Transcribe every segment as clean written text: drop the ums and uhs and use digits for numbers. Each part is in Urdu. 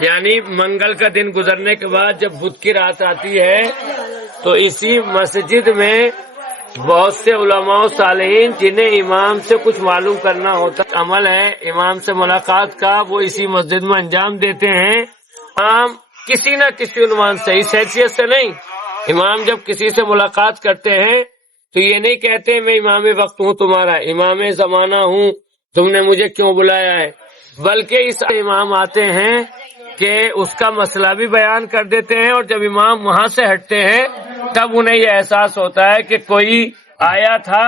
یعنی منگل کا دن گزرنے کے بعد جب بدھ کی رات آتی ہے تو اسی مسجد میں بہت سے علماء و صالحین جنہیں امام سے کچھ معلوم کرنا ہوتا عمل ہے امام سے ملاقات کا، وہ اسی مسجد میں انجام دیتے ہیں۔ امام کسی نہ کسی عنوان سے، اس حیثیت سے نہیں، امام جب کسی سے ملاقات کرتے ہیں تو یہ نہیں کہتے میں امام وقت ہوں تمہارا، امام زمانہ ہوں، تم نے مجھے کیوں بلایا ہے، بلکہ اس امام آتے ہیں کہ اس کا مسئلہ بھی بیان کر دیتے ہیں، اور جب امام وہاں سے ہٹتے ہیں تب انہیں یہ احساس ہوتا ہے کہ کوئی آیا تھا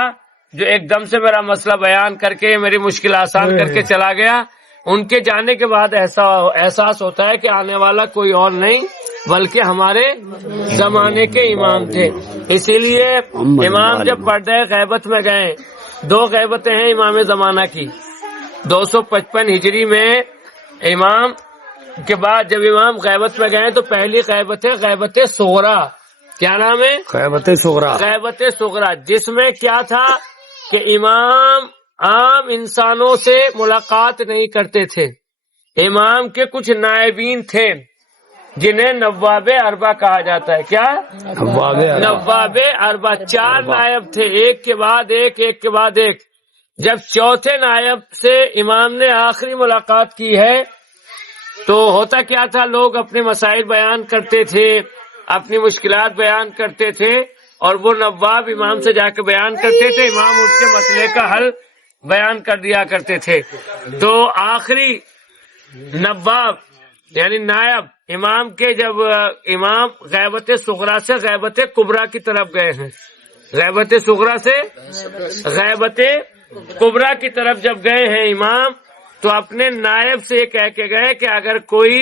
جو ایک دم سے میرا مسئلہ بیان کر کے میری مشکل آسان کر کے چلا گیا۔ ان کے جانے کے بعد احساس ہوتا ہے کہ آنے والا کوئی اور نہیں بلکہ ہمارے زمانے کے امام تھے۔ اسی لیے امام جب پردہ غیبت میں گئے، دو غیبتیں ہیں امام زمانہ کی۔ 255 ہجری میں امام کے بعد جب امام غیبت میں گئے تو پہلی غیبت ہے غیبت صغرا۔ کیا نام ہے؟ غیبت صغرا۔ غیبت صغرا، جس میں کیا تھا کہ امام عام انسانوں سے ملاقات نہیں کرتے تھے۔ امام کے کچھ نائبین تھے جنہیں نواب اربع کہا جاتا ہے۔ کیا؟ نواب اربع، 4 نائب تھے، ایک کے بعد ایک، ایک کے بعد ایک۔ جب چوتھے نائب سے امام نے آخری ملاقات کی ہے تو ہوتا کیا تھا، لوگ اپنے مسائل بیان کرتے تھے، اپنی مشکلات بیان کرتے تھے، اور وہ نواب امام سے جا کے بیان کرتے تھے، امام اس کے مسئلے کا حل بیان کر دیا کرتے تھے۔ تو آخری نواب یعنی نائب امام کے جب امام غیبت صغرا سے غیبت کبریٰ کی طرف گئے ہیں، غیبت صغرا سے غیبت کبریٰ کی طرف جب گئے ہیں امام، تو اپنے نائب سے یہ کہہ کے گئے کہ اگر کوئی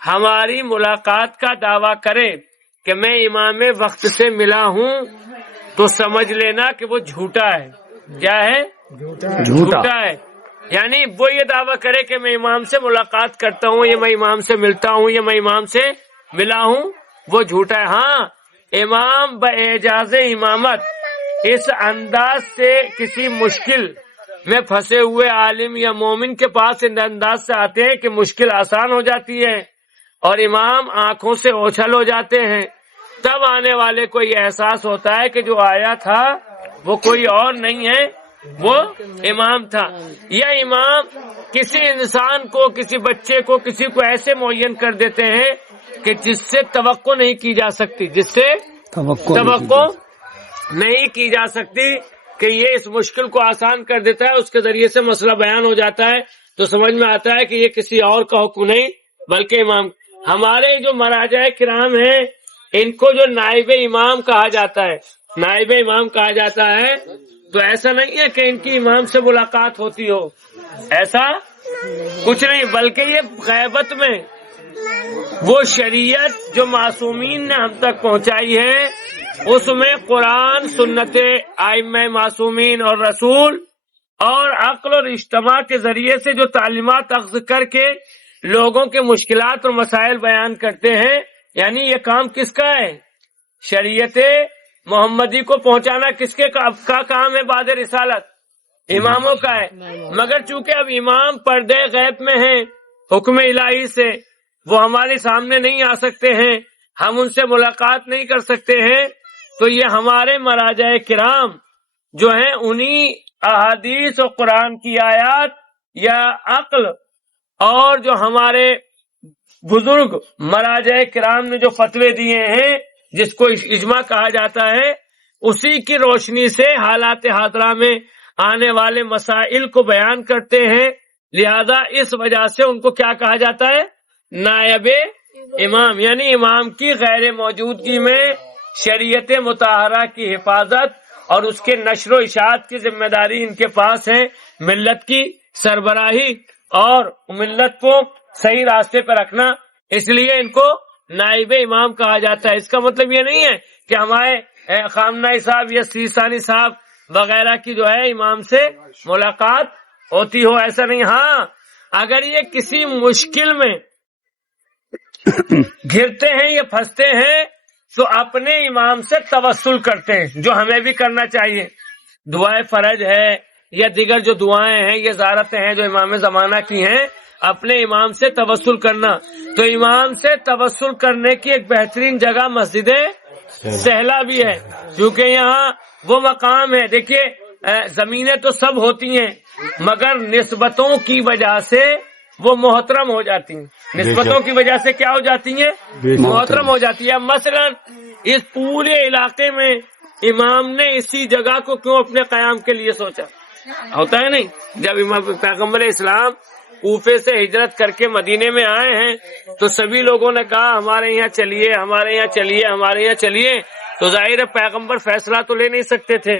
ہماری ملاقات کا دعویٰ کرے کہ میں امام وقت سے ملا ہوں تو سمجھ لینا کہ وہ جھوٹا ہے۔ کیا ہے؟ جھوٹا ہے۔ یعنی وہ یہ دعویٰ کرے کہ میں امام سے ملاقات کرتا ہوں، یا میں امام سے ملتا ہوں، یا میں امام سے ملا ہوں، وہ جھوٹا ہے۔ ہاں، امام باعجاز امامت اس انداز سے کسی مشکل میں پھنسے ہوئے عالم یا مومن کے پاس ان انداز سے آتے ہیں کہ مشکل آسان ہو جاتی ہے اور امام آنکھوں سے اوچھل ہو جاتے ہیں، تب آنے والے کو یہ احساس ہوتا ہے کہ جو آیا تھا وہ کوئی اور نہیں ہے، وہ امام تھا۔ یا امام کسی انسان کو، کسی بچے کو، کسی کو ایسے معین کر دیتے ہیں کہ جس سے توقع نہیں کی جا سکتی، جس سے توقع نہیں کی جا سکتی کہ یہ اس مشکل کو آسان کر دیتا ہے، اس کے ذریعے سے مسئلہ بیان ہو جاتا ہے، تو سمجھ میں آتا ہے کہ یہ کسی اور کا حکم نہیں بلکہ امام۔ ہمارے جو مراجع کرام ہیں ان کو جو نائب امام کہا جاتا ہے، نائب امام کہا جاتا ہے، تو ایسا نہیں ہے کہ ان کی امام سے ملاقات ہوتی ہو، ایسا کچھ نہیں، بلکہ یہ غیبت میں وہ شریعت جو معصومین نے ہم تک پہنچائی ہے اس میں قرآن، سنت ائمہ معصومین اور رسول اور عقل اور اجتماع کے ذریعے سے جو تعلیمات اخذ کر کے لوگوں کے مشکلات اور مسائل بیان کرتے ہیں، یعنی یہ کام کس کا ہے؟ شریعت محمدی کو پہنچانا کس کے کا کام ہے بعد رسالت؟ اماموں کا ہے۔ مگر چونکہ اب امام پردے غیب میں ہیں حکم الہی سے، وہ ہمارے سامنے نہیں آ سکتے ہیں، ہم ان سے ملاقات نہیں کر سکتے ہیں، تو یہ ہمارے مراجع کرام جو ہیں انہی احادیث و قرآن کی آیات یا عقل اور جو ہمارے بزرگ مراجع کرام نے جو فتوے دیے ہیں جس کو اجماع کہا جاتا ہے، اسی کی روشنی سے حالات حاضرہ میں آنے والے مسائل کو بیان کرتے ہیں۔ لہذا اس وجہ سے ان کو کیا کہا جاتا ہے؟ نائب امام، یعنی امام کی غیر موجودگی میں شریعت مطہرہ کی حفاظت اور اس کے نشر و اشاعت کی ذمہ داری ان کے پاس ہے، ملت کی سربراہی اور ملت کو صحیح راستے پر رکھنا، اس لیے ان کو نائب امام کہا جاتا ہے۔ اس کا مطلب یہ نہیں ہے کہ ہمارے خامنہ صاحب یا سیسانی صاحب وغیرہ کی جو ہے امام سے ملاقات ہوتی ہو، ایسا نہیں۔ ہاں، اگر یہ کسی مشکل میں گھرتے ہیں یا پھنستے ہیں تو اپنے امام سے توسل کرتے ہیں، جو ہمیں بھی کرنا چاہیے۔ دعائے فرج ہے یا دیگر جو دعائیں ہیں یا زیارتیں ہیں جو امام زمانہ کی ہیں، اپنے امام سے توسل کرنا. تو امام سے توسل کرنے کی ایک بہترین جگہ مسجد سہلا بھی ہے، کیونکہ یہاں وہ مقام ہے. دیکھیے زمینیں تو سب ہوتی ہیں مگر نسبتوں کی وجہ سے وہ محترم ہو جاتی ہیں. نسبتوں کی وجہ سے کیا ہو جاتی ہیں؟ محترم ہو جاتی ہے. مثلا اس پورے علاقے میں امام نے اسی جگہ کو کیوں اپنے قیام کے لیے سوچا؟ ہوتا ہے نہیں. جب امام پیغمبر اسلام کوفے سے ہجرت کر کے مدینے میں آئے ہیں تو سبھی لوگوں نے کہا ہمارے یہاں چلیے، ہمارے یہاں چلیے، ہمارے یہاں چلیے. تو ظاہر ہے پیغمبر فیصلہ تو لے نہیں سکتے تھے،